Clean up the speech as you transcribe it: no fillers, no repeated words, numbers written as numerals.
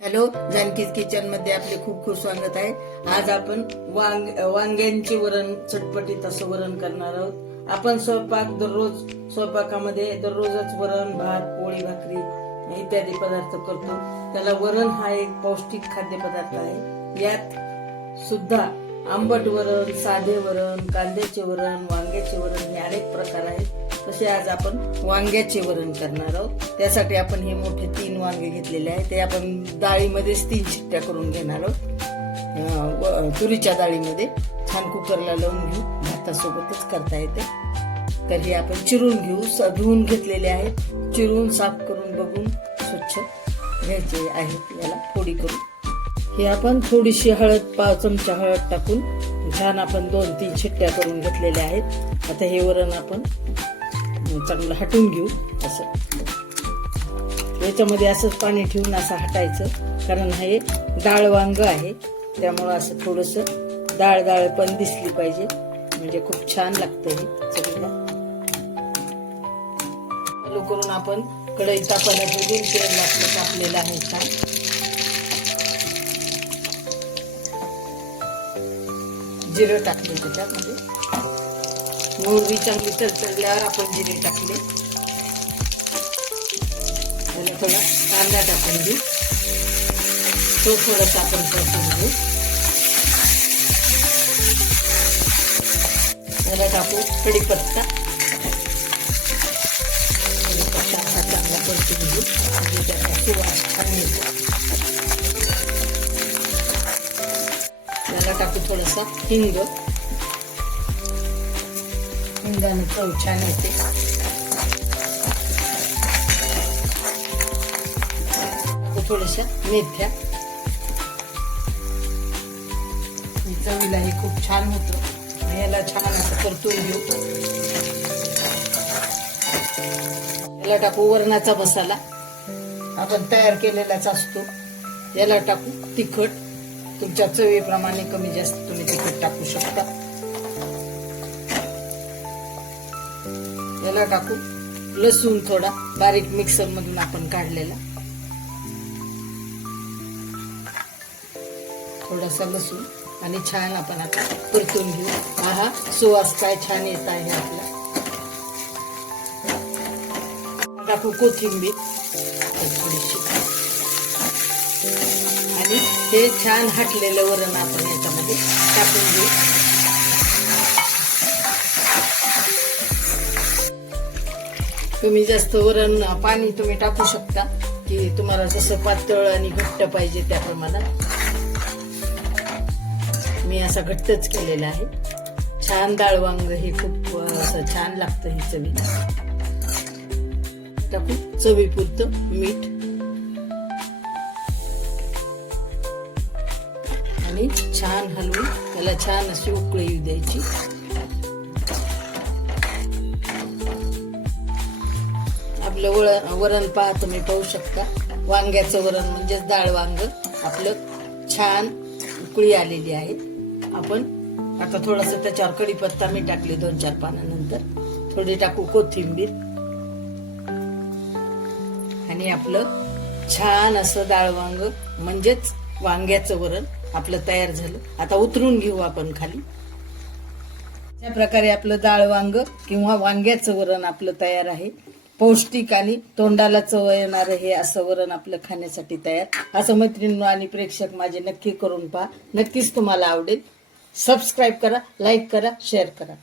Hello, जानकीज kitchen मध्ये आपले खूप खूप स्वागत आहे. आज आपण वांग्यांचे वरण, चटपटीत असं वरण करणार आहोत. आपण स्वयंपाकामध्ये दररोजच वरण, भात, पोळी, भाकरी इत्यादी पदार्थ करतो. त्याला वरण हा एक पौष्टिक खाद्यपदार्थ आहे. यात सुद्धा आंबट वरण, साधे वरण, कांद्याचे वरण, वांग्याचे वरण हे अनेक प्रकार आहेत. तसे आज आपण वांग्याचे वरण करणार आहोत. त्यासाठी आपण हे मोठे 3 वांगे घेतलेले आहेत. ते आपण डाळीमध्येच 3 शिट्ट्या करून घेणार आहोत. तुरीच्या डाळीमध्ये छान कुकरला लावून घेऊ. भातासोबतच करता येते. तर हे आपण चिरून घेऊ. धुवून घेतलेले आहेत. चिरून साफ करून बघून स्वच्छ घ्यायचे आहेत. याला फोडी करून हे आपण थोडीशी हळद, 1 चमचा हळद टाकून छान आपण 2-3 शिट्ट्या करून घेतलेल्या आहेत. आता हे वरण आपण चांगलं हटून घेऊ. असं याच्यामध्ये असंच पाणी ठेवून असं हटायचं, कारण हे डाळ वांग आहे. त्यामुळं असं थोडस डाळ पण दिसली पाहिजे, म्हणजे खूप छान लागतं हे चवीला. चालू करून आपण कढई तापायला ठेवून तेल तापलेलं आहे छान. जिरं टाकले त्याच्यामध्ये. मोहरी चांगली तळतळल्यावर आपण जिरे टाकले. त्याला थोडा कांदा टाकून घेऊ. तो थोडासा आपण परतून घेऊ. त्याला टाकू कढीपत्ता. हा चांगला परतून घेऊ, म्हणजे त्याचा सुवास छान येतो. त्याला टाकू थोडासा हिंग. हिंगाने चव छान येते. थोड्याशा मेथ्या. चवीला हे खूप छान होतं. याला छान असं परतून घेऊ. याला टाकू वरणाचा मसाला. आपण तयार केलेलाच असतो. याला टाकू तिखट. तुमच्या चवीप्रमाणे कमी जास्त तुम्ही तिखट टाकू शकता. याला टाकू लसूण थोडा बारीक मिक्सर मधून आपण काढलेला. थोडासा लसूण आणि छान आपण आता परतून घेऊ. हा सुवास काय छान येत आहे आपला. टाकू कोथिंबीर थोडीशी आणि हे छान हटलेलं वरण आपण याच्यामध्ये टाकून घेऊ. तुम्ही जास्त वरण पाणी तुम्ही टाकू शकता, की तुम्हाला जसं पातळ आणि घट्ट पाहिजे त्या प्रमाणात. मी असा घट्टच केलेला आहे. छान डाळ वांग हे खूप असं छान लागतं हे चवीला. टाकू चवीपुरतं मीठ आणि छान हलवून त्याला छान अशी उकळी येऊ द्यायची. आपलं वरण पहा, तुम्ही पाहू शकता. वांग्याचं वरण म्हणजेच डाळ वांग आपलं छान उकळी आलेली आहे. आपण आता थोडस त्याच्यावर कढीपत्ता मी टाकले 2-4 पानानंतर. थोडी टाकू कोथिंबीर आणि आपलं छान असं डाळ वांग म्हणजेच वांग्याचं वरण आपलं तयार झालं. आता उतरून घेऊ आपण खाली. त्या प्रकारे आपलं डाळ वांग किंवा वांग्याचं वरण आपलं तयार आहे. पौष्टिक आणि तोंडाला चव येणारं हे असं वरण आपलं खाण्यासाठी तयार. असं मैत्रिणी आणि प्रेक्षक माझे नक्की करून पहा. नक्कीच तुम्हाला आवडेल. सबस्क्राईब करा, लाईक करा, शेअर करा.